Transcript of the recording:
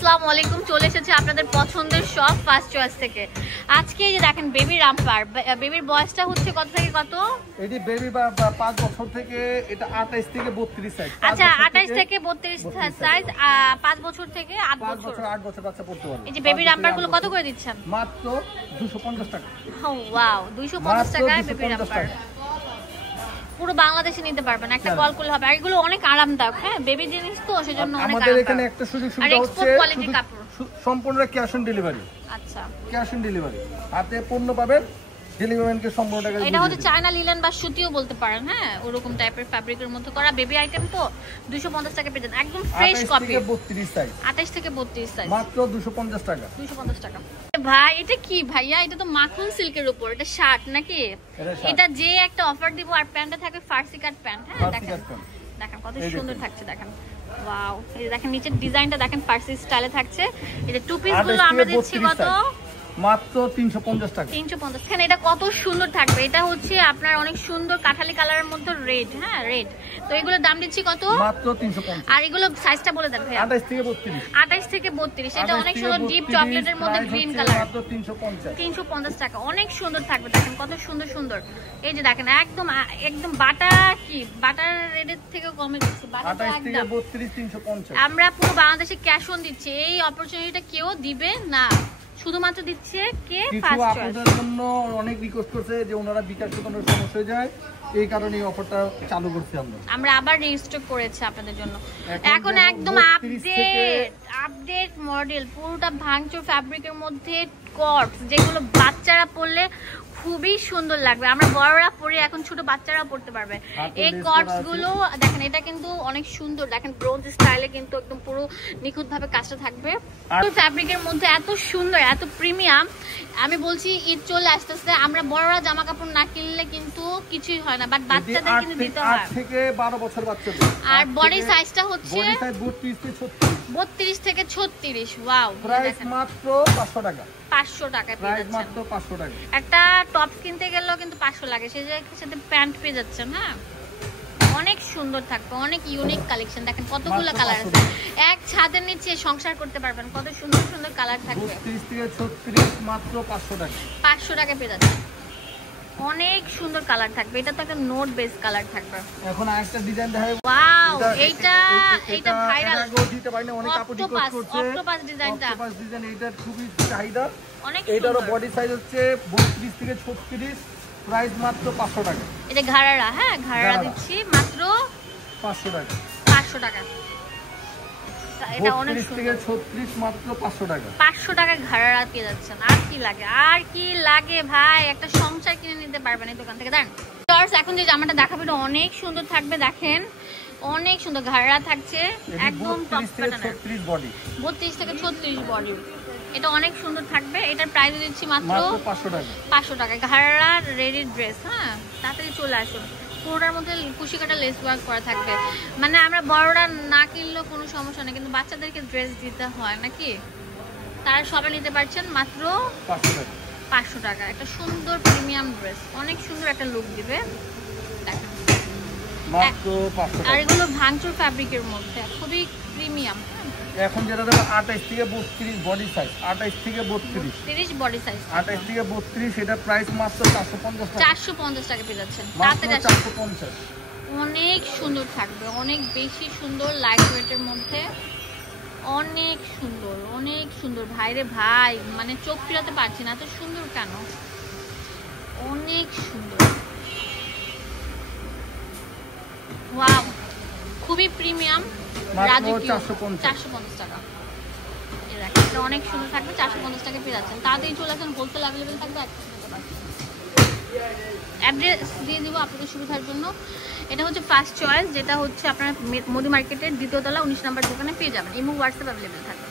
আসসালামু আলাইকুম, চলে এসেছে আপনাদের পছন্দের সব ফার্স্ট চয়েস থেকে। আজকে এই যে দেখেন বেবি রামপার, বেবির বয়সটা হচ্ছে কত থেকে কত? এটি বেবি 5 বছর থেকে, এটা 28 থেকে 32 সাইজ। আচ্ছা 28 থেকে 32 সাইজ, 5 বছর থেকে 8 বছর 8 বছর বাচ্চা পড়তে পারবে। এই যে বেবি রামপার গুলো কত করে দিচ্ছেন? মাত্র 250 টাকা। ওয়াও, 250 টাকায় বেবি রামপার পুরো বাংলাদেশে নিতে পারবেন, একটা কল করলে হবে। আর এগুলো অনেক আরামদায়ক, হ্যাঁ বেবি জিনিস তো সেজন্য অনেক আমাদের এখানে একটা সুযোগ সুবিধা হচ্ছে সম্পূর্ণ ক্যাশ অন ডেলিভারি। আচ্ছা, ক্যাশ অন ডেলিভারি, হাতে পণ্য পাবেন, ডেলিভারি ম্যানকে সম্পূর্ণ টাকা। এটা হচ্ছে চায়না লিলেন বা সুতিও বলতে পারেন, হ্যাঁ ওরকম টাইপের ফ্যাব্রিকের মধ্যে করা বেবি আইটেম, তো 250 টাকা পেয়ে যান, একদম ফ্রেশ কপি। 32 সাইজ, 28 থেকে 32 সাইজ, মাত্র 250 টাকা। 250 টাকা। ভাই এটা কি ভাইয়া? এটা তো মাখন সিল্কের উপর, এটা শার্ট নাকি? এটা যে একটা অফার দিব, আর প্যান্টটা থাকবে ফার্সি কাট প্যান্ট। হ্যাঁ দেখেন দেখেন কত সুন্দর থাকছে, দেখেন ওয়াও। এই দেখেন নিচের ডিজাইনটা দেখেন ফার্সি স্টাইলে থাকছে। এই যে টু পিস গুলো আমরা দিচ্ছি কত? মাত্র 350 টাকা। 350। এখানে এটা কত সুন্দর থাকবে, এটা হচ্ছে আপনার অনেক সুন্দর কাঠালি কালারের মধ্যে রেড, হ্যাঁ রেড। তো এগুলোর দাম দিচ্ছি কত? মাত্র 350। আর এগুলো সাইজটা বলে দেন ভাই। 28 থেকে 32। 28 থেকে 32। এটা অনেক সুন্দর ডিপ চকলেটের মধ্যে গ্রিন কালার, মাত্র 350। 350 টাকা। অনেক সুন্দর থাকবে, দেখেন কত সুন্দর সুন্দর। এই যে দেখেন একদম একদম বাটা, কি বাটার রেটের থেকে কমে দিচ্ছি, বাটাটা একদম 32 350। আমরা পুরো বাংলাদেশে ক্যাশ অন দিচ্ছি। এই অপরচুনিটিটা কেউ দিবে না, শুধুমাত্র দিচ্ছে কে ফার্স্ট চয়েস। আপনাদের জন্য অনেক রিকোয়েস্ট করছে যে ওনারা বিকাশ দোকানের সমস্যা হয়ে যায়, এই কারণে এই অফারটা চালু করছি আমরা আবার রিস্টক করেছি আপনাদের জন্য। এখন একদম আপডেট মডেল, পুরোটা ভাঙচুর ফ্যাব্রিকের মধ্যে কটস, যেগুলো বাচ্চারা পরলে খুবই সুন্দর লাগবে। আমরা বড়রা পরে, এখন ছোট বাচ্চারা পড়তে পারবে এই কটস গুলো। দেখেন এটা কিন্তু অনেক সুন্দর, দেখেন ব্রোঞ্জ স্টাইলে কিন্তু একদম পুরো নিখুঁত ভাবে কাজটা থাকবে। ফ্যাব্রিকের মধ্যে এত সুন্দর, এত প্রিমিয়াম। আমি বলছি ঈদ চলে আসতেছে, আমরা বড়রা জামা কাপড় না কিনলে কিন্তু কিছুই হয় না, বাট বাচ্চাদের কিন্তু দিতে হয়। 8 থেকে 12 বছর বাচ্চাদের। আর বডি সাইজটা হচ্ছে বডি সাইজ 32 থেকে 36। ওয়াও, প্রাইস মাত্র 500 টাকা। 500 টাকায় পেয়ে যাচ্ছেন, মাত্র 500 টাকা। একটা টপ কিনতে গেলেও কিন্তু 500 লাগে, সেই সাথে প্যান্ট পেয়ে যাচ্ছেন। হ্যাঁ অনেক সুন্দর থাকবে, অনেক ইউনিক কালেকশন। দেখেন কতগুলো কালার আছে, এক ছাদের নিচে সংসার করতে পারবেন, কত সুন্দর সুন্দর কালার থাকবে। 32 থেকে 36 মাত্র 500 টাকা। 500 টাকায় পেয়ে যাচ্ছেন, অনেক সুন্দর কালার থাকবে। এটা তো একটা নোট বেস কালার থাকবে। এখন আরেকটা ডিজাইন দেখাই। ওয়াও, এইটা ভাইরাল, দিতে পারি না, অনেক আপু রিকোয়েস্ট করছে। অক্টোপাস ডিজাইনটা, অক্টোপাস ডিজাইন, এটা খুবই চাহিদা। অনেক এটারও বডি সাইজ হচ্ছে 32 থেকে 36, প্রাইস মাত্র 500 টাকা। এটা ঘাড়ারা, হ্যাঁ ঘাড়ারা দিচ্ছি মাত্র 500 টাকা। 500 টাকা। এটা অনেক সুন্দর, থেকে 36 মাত্র 500 টাকা। 500 টাকায় ঘাড়ারা পেয়ে যাচ্ছেন। আর কি লাগে, আর কি লাগে ভাই? একটা সংসার কিনে নিতে পারবেন এই দোকান থেকে। দেখেন এখন যে জামাটা দেখাবো এটা অনেক সুন্দর থাকবে, দেখেন অনেক সুন্দর ঘাড়া থাকছে, একদম টপ প্যাটার্ন। 32 থেকে 36 বডি, এটা অনেক সুন্দর থাকবে। এটার প্রাইস দিচ্ছি মাত্র 500 টাকা। 500 টাকা। ঘাড়া রেডি ড্রেস, হ্যাঁ তাড়াতাড়ি চলে আসুন। পুরোটার মধ্যে কুশি কাটা লেস ওয়ার্ক করা থাকবে, মানে আমরা বড়রা না কিনলেও কোনো সমস্যা নেই, কিন্তু বাচ্চাদেরকে ড্রেস দিতে হয় নাকি, তারা সবাই নিতে পারছেন মাত্র 500 টাকা। 500 টাকা। একটা সুন্দর প্রিমিয়াম ড্রেস, অনেক সুন্দর একটা লুক দিবে, দেখেন মাত্র 500 টাকা। আর এগুলো ভাঙচুর ফ্যাব্রিকের মধ্যে খুবই প্রিমিয়াম। এখন যেটা দেখো 28 থেকে 32 বডি সাইজ, 28 থেকে 32 বডি সাইজ, 28 থেকে 32, এটা প্রাইস মাত্র 450 টাকা। 450 টাকা পেয়ে যাচ্ছেন, মাত্র 450। অনেক সুন্দর থাকবে, অনেক বেশি সুন্দর, লাইট ওয়েটের মধ্যে অনেক সুন্দর, অনেক সুন্দর। ভাইরে ভাই, মানে চোখ ফিরাতে পারছি না, এত সুন্দর কেন, অনেক সুন্দর। ওয়াও, খুবই প্রিমিয়াম, রাজকীয়। 450 টাকা। এটা অনেক সুন্দর থাকবে, 450 টাকা পেয়ে যাচ্ছেন। তাড়াতাড়ি চলে আসেন, হোলসেল অ্যাভেলেবেল থাকবে। অ্যাড্রেস দিয়ে দিব আপনাদের সুবিধার জন্য। এটা হচ্ছে ফার্স্ট চয়েস, যেটা হচ্ছে আপনার মোদি মার্কেটের 2য় তলা 19 নম্বর দোকানে পেয়ে যাবেন। ইমো হোয়াটসঅ্যাপ অ্যাভেলেবেল থাকবে।